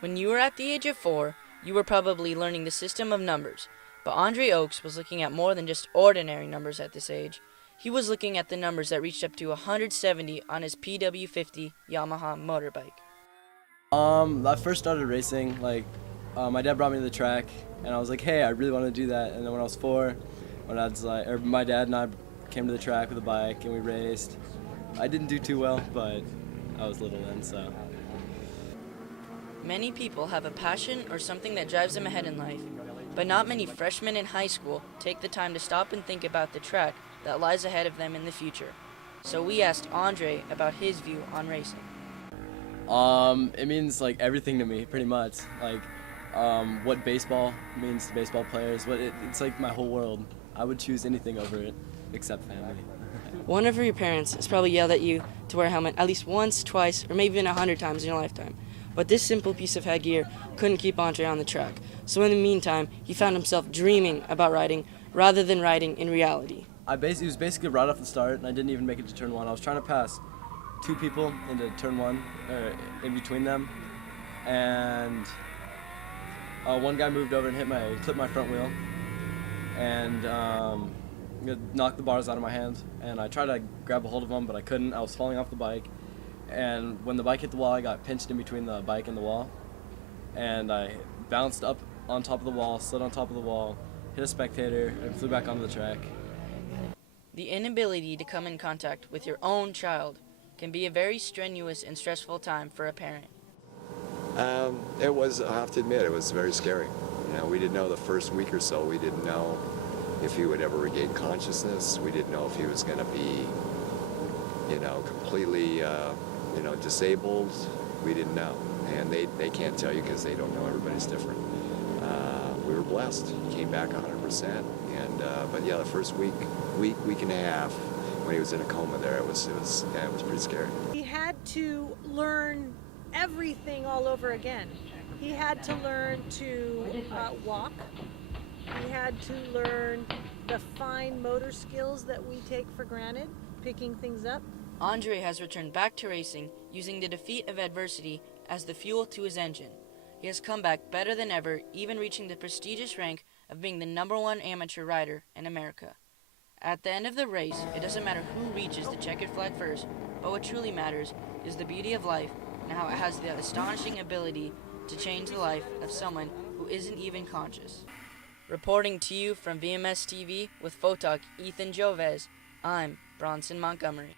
When you were at the age of 4, you were probably learning the system of numbers, but Andre Ochs was looking at more than just ordinary numbers at this age. He was looking at the numbers that reached up to 170 on his PW50 Yamaha motorbike. I first started racing, my dad brought me to the track, and I was like, hey, I really want to do that. And then when I was 4, my dad and I came to the track with a bike, and we raced. I didn't do too well, but I was little then, so. Many people have a passion or something that drives them ahead in life, but not many freshmen in high school take the time to stop and think about the track that lies ahead of them in the future. So we asked Andre about his view on racing. It means everything to me, pretty much. What baseball means to baseball players. It's like my whole world. I would choose anything over it, except family. One of your parents has probably yelled at you to wear a helmet at least once, twice, or maybe even 100 times in your lifetime. But this simple piece of headgear couldn't keep Andre on the track. So in the meantime, he found himself dreaming about riding rather than riding in reality. It was basically right off the start, and I didn't even make it to turn 1. I was trying to pass 2 people into turn 1, or in between them, and one guy moved over and clipped my front wheel, and knocked the bars out of my hand. And I tried to grab a hold of them, but I couldn't. I was falling off the bike, and when the bike hit the wall, I got pinched in between the bike and the wall, and I bounced up on top of the wall, slid on top of the wall, hit a spectator, and flew back onto the track. The inability to come in contact with your own child can be a very strenuous and stressful time for a parent. It was, I have to admit, it was very scary. We didn't know the first week or so. We didn't know if he would ever regain consciousness. We didn't know if he was going to be, completely, disabled. We didn't know. And they can't tell you because they don't know. Everybody's different. We were blessed. He came back 100%. But yeah, the first week and a half, when he was in a coma there, it was pretty scary. He had to learn everything all over again. He had to learn to walk. He had to learn the fine motor skills that we take for granted, picking things up. Andre has returned back to racing using the defeat of adversity as the fuel to his engine. He has come back better than ever, even reaching the prestigious rank of being the #1 amateur rider in America. At the end of the race, it doesn't matter who reaches the checkered flag first, but what truly matters is the beauty of life and how it has the astonishing ability to change the life of someone who isn't even conscious. Reporting to you from VMS TV with Photog Ethan Jovez, I'm Bronson Montgomery.